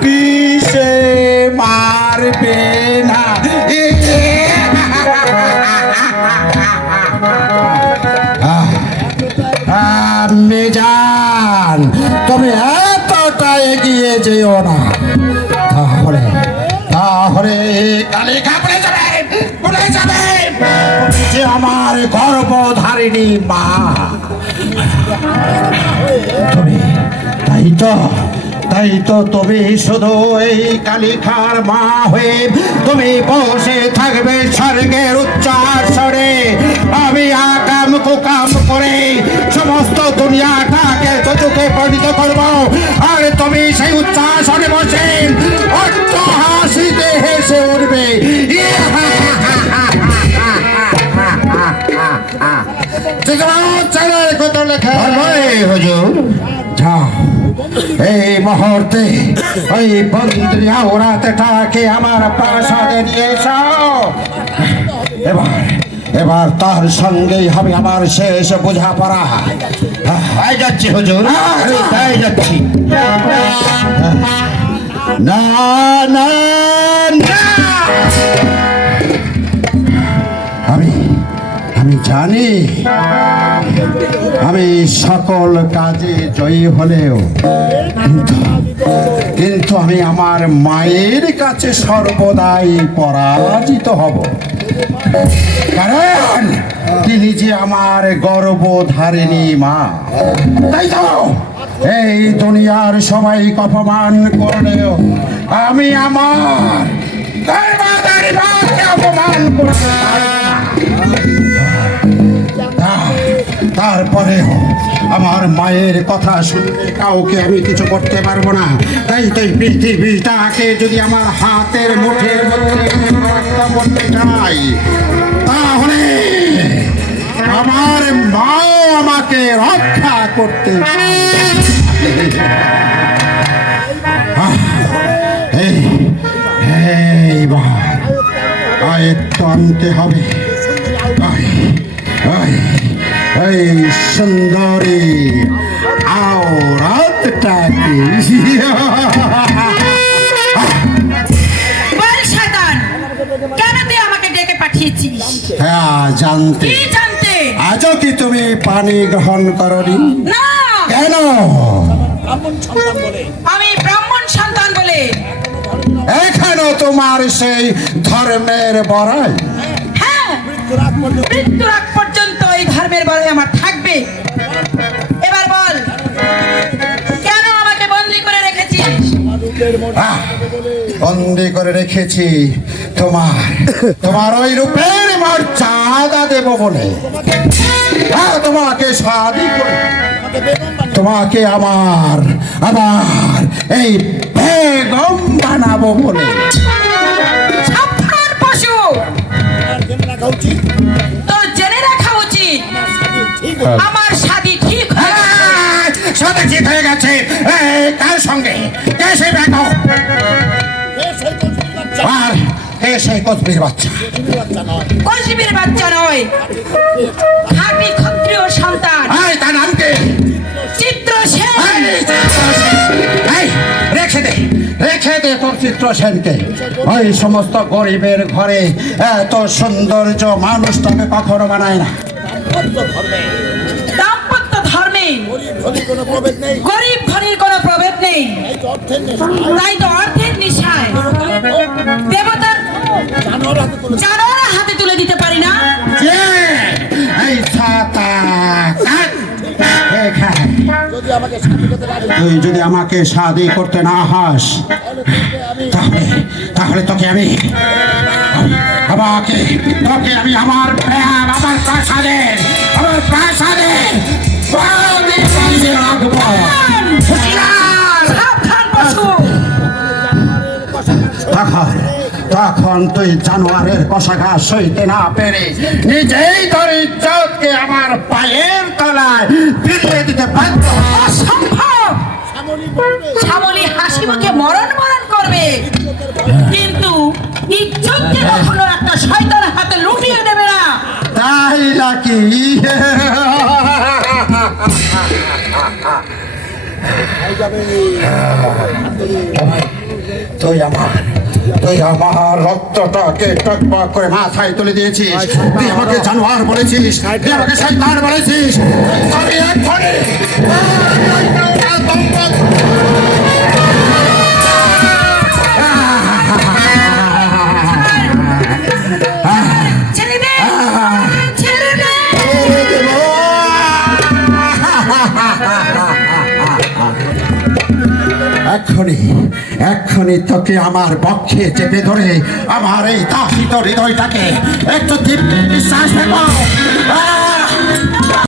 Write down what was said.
পিসে মারবে না। আহ, মেজান তুমি এতটা এগিয়ে যেও না। তাহলে তাহলে কালি কাপড়ে যাবে পড়ে যাবে। যে আমার গর্ভধারিণী মা তুমি তাই তো তাই তো তুমি শুধু এই কালিকার মা হয়ে তুমি বসে থাকবে স্বর্গের উচ্চাসরে। আমি আকাম কুকাম করে সমস্ত দুনিয়াটাকে চোখে পরিণত করব। আর তুমি সেই উচ্চাসনে বসে অট্ট হাসিতে হেসে উঠবে। হুজুর। যাও। এই মুহূর্তে ওই বন্দ্রী আওরাতটাকে আমার প্রাসাদে নিয়ে এসো। এবার এবার তার সঙ্গেই হবে আমার শেষ বোঝাপড়া। তাই যাচ্ছি হুজুর। তাই যাচ্ছি। না না না। জানি আমি সকল কাজে জয়ী হলেও, কিন্তু আমি আমার মায়ের কাছে সর্বদাই পরাজিত হব। কারণ তিনি যে আমার গর্ভধারিণী মা, তাই তো এই দুনিয়ার সবাই অপমান করলেও আমি আমার অপমান করতে পারব না। তা- আমার মায়ের কথা শুনলে কাউকে আমি কিছু করতে পারব না তাই তাই পৃথিবীটাকে যদি আমার হাতের মুঠের মধ্যে চাই, তাহলে আমার মাও আমাকে রক্ষা করতে এইবার আয়ত্ত আনতে হবে এই সুন্দরী আওরাতটাকে হ্যাঁ জানতে। আজও কি তুমি পানি গ্রহণ করনি? না। কেন? আমি ব্রাহ্মণ সন্তান বলে। এখনও তোমার সেই ধর্মের বড়াই। হ্যাঁ মৃত্যুর আগ পর্যন্ত। এই ধর্মের বলে আমার থাকবে। এবার বল কেন আমাকে বন্দি করে রেখেছিস? বন্দি করে রেখেছি তোমার তোমার ওই রূপের মর্যাদা দেব বলে। হ্যাঁ, তোমাকে শাদি করে তোমাকে আমার আমার এই বেগম বানাবো বলে। পশু। আমার শাদি ঠিক হয়ে। হ্যাঁ, সাথে ঠিক হয়ে গেছে। এই, কার সঙ্গে? কে আর সেই কচবির বাচ্চা? কৌশিবের বাচ্চা নয় খাঁটি ক্ষত্রিয় সন্তান। এই, তার নাম কি? চিত্র সেন। এই, রেখে দে রেখে দে তোর চিত্র সেনকে। ওই সমস্ত গরিবের ঘরে এত সৌন্দর্য মানুষ মানুষটাকে কখনো বানায় না। দাম্পত্য ধর্মে। গরিব ধনীর কোনো প্রভেদ নেই। তাই তো অর্থের নিশায়। দেবতার জানোয়ার হাতে তুলে দিতে পারি। না। যদি আমাকে তুই যদি আমাকে শাদি করতে না হাস তাহলে তাহলে তোকে আমি আমাকে তোকে আমি আমার আমার প্রাসাদে আমার প্রাসাদে তখন তখন তুই জানোয়ারের কষাঘা সইতে না পেরে নিজেই তোর ইজ্জতকে আমার পায়ের তলায় ফিরিয়ে দিতে। অসম্ভব! শ্যামলী মরণ মরণ করবে। কিন্তু হাতে দেবে না। তাই আমার, তুই আমার রক্তটাকে টকবক করে মাথায় তুলে দিয়েছিস। তুই আমাকে জানোয়ার বলেছিস, তুই আমাকে শয়তান বলেছিস। আমি এক্ষুনি এক্ষুনি তোকে আমার পক্ষে চেপে ধরে আমার এই তাহিত হৃদয়টাকে একটু বিশ্বাস ফেলো আহ!